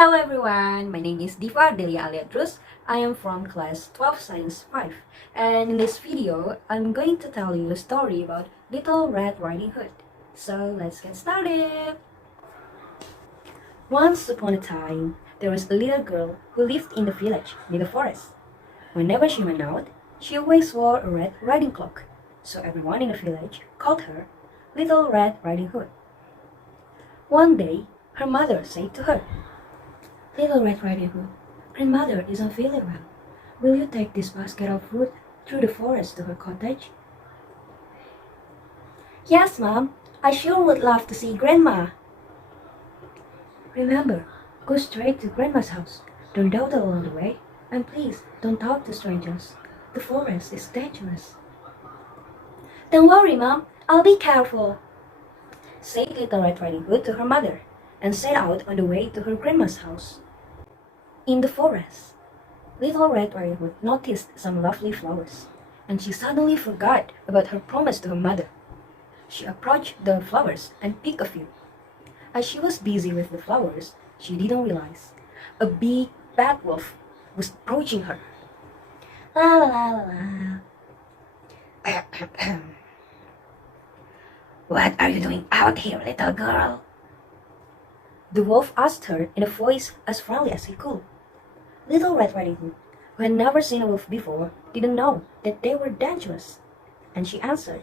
Hello everyone, my name is Diva Ardelia Alyadrus. I am from class 12 Science 5, and in this video, I'm going to tell you a story about Little Red Riding Hood. So let's get started! Once upon a time, there was a little girl who lived in the village near the forest. Whenever she went out, she always wore a red riding cloak, so everyone in the village called her Little Red Riding Hood. One day, her mother said to her, "Little Red Riding Hood, grandmother isn't feeling well. Will you take this basket of fruit through the forest to her cottage?" "Yes, Mom. I sure would love to see Grandma." "Remember, go straight to Grandma's house. Don't dawdle along the way, and please don't talk to strangers. The forest is dangerous." "Don't worry, Mom. I'll be careful," said Little Red Riding Hood to her mother, and set out on the way to her grandma's house. In the forest, Little Red Riding Hood noticed some lovely flowers, and she suddenly forgot about her promise to her mother. She approached the flowers and picked a few. As she was busy with the flowers, she didn't realize a big bad wolf was approaching her. La la la la la. "What are you doing out here, little girl?" The wolf asked her in a voice as friendly as he could. Little Red Riding Hood, who had never seen a wolf before, didn't know that they were dangerous, and she answered,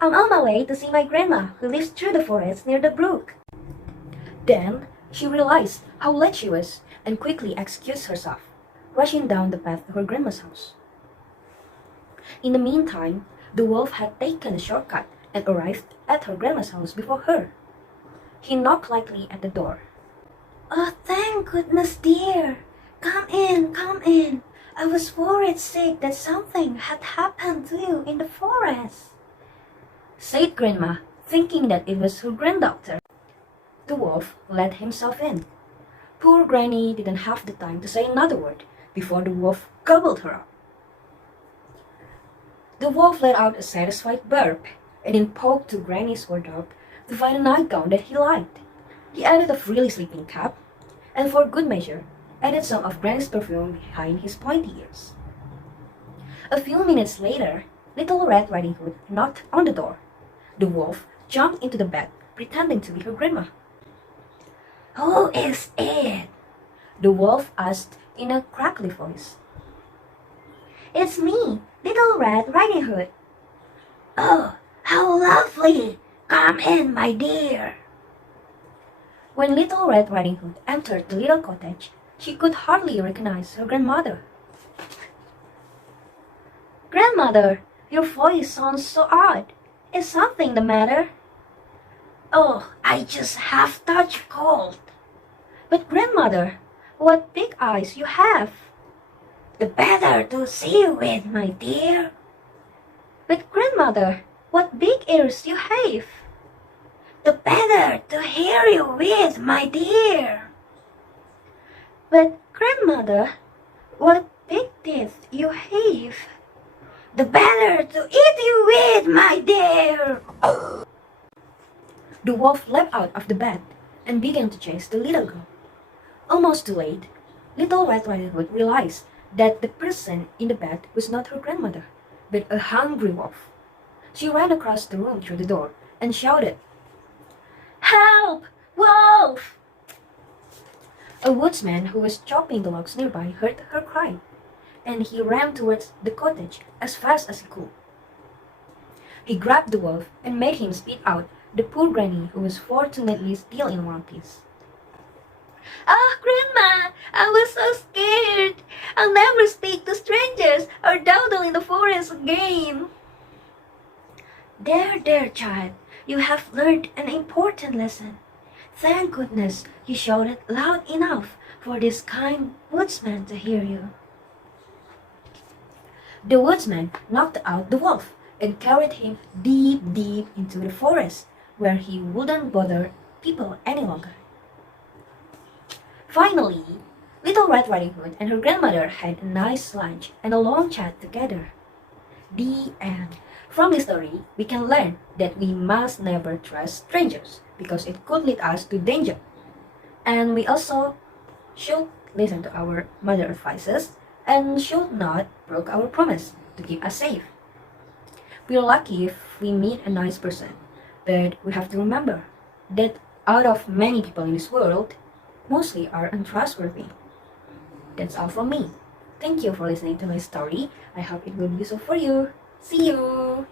"I'm on my way to see my grandma, who lives through the forest near the brook." Then she realized how late she was and quickly excused herself, rushing down the path to her grandma's house. In the meantime, the wolf had taken a shortcut and arrived at her grandma's house before her. He knocked lightly at the door. "Oh, thank goodness, dear! Come in, come in. I was worried sick that something had happened to you in the forest," said Grandma, thinking that it was her granddaughter. The wolf let himself in. Poor Granny didn't have the time to say another word before the wolf gobbled her up. The wolf let out a satisfied burp and then poked to Granny's wardrobe to find a nightgown that he liked. He added a frilly sleeping cap, and for good measure, added some of Granny's perfume behind his pointy ears. A few minutes later, Little Red Riding Hood knocked on the door. The wolf jumped into the bed, pretending to be her grandma. "Who is it?" The wolf asked in a crackly voice. "It's me, Little Red Riding Hood." "Oh, how lovely! Come in, my dear." When Little Red Riding Hood entered the little cottage, she could hardly recognize her grandmother. "Grandmother, your voice sounds so odd. Is something the matter?" "Oh, I just have touch cold." "But Grandmother, what big eyes you have." "The better to see with, my dear." "But Grandmother, what big ears you have." "The better to hear you with, my dear." "But Grandmother, what big teeth you have." "The better to eat you with, my dear." The wolf leapt out of the bed and began to chase the little girl. Almost too late, Little Red Riding Hood realized that the person in the bed was not her grandmother, but a hungry wolf. She ran across the room through the door and shouted, "Help! Wolf!" A woodsman who was chopping the logs nearby heard her cry, and he ran towards the cottage as fast as he could. He grabbed the wolf and made him spit out the poor granny, who was fortunately still in one piece. "Ah, Grandma, I was so scared. I'll never speak to strangers or dawdle in the forest again." There, child. You have learned an important lesson. Thank goodness you shouted loud enough for this kind woodsman to hear you." The woodsman knocked out the wolf and carried him deep, deep into the forest, where he wouldn't bother people any longer. Finally, Little Red Riding Hood and her grandmother had a nice lunch and a long chat together. The end. From this story, we can learn that we must never trust strangers because it could lead us to danger. And we also should listen to our mother advices and should not break our promise to keep us safe. We're lucky if we meet a nice person, but we have to remember that out of many people in this world, mostly are untrustworthy. That's all from me. Thank you for listening to my story. I hope it will be useful for you. See you!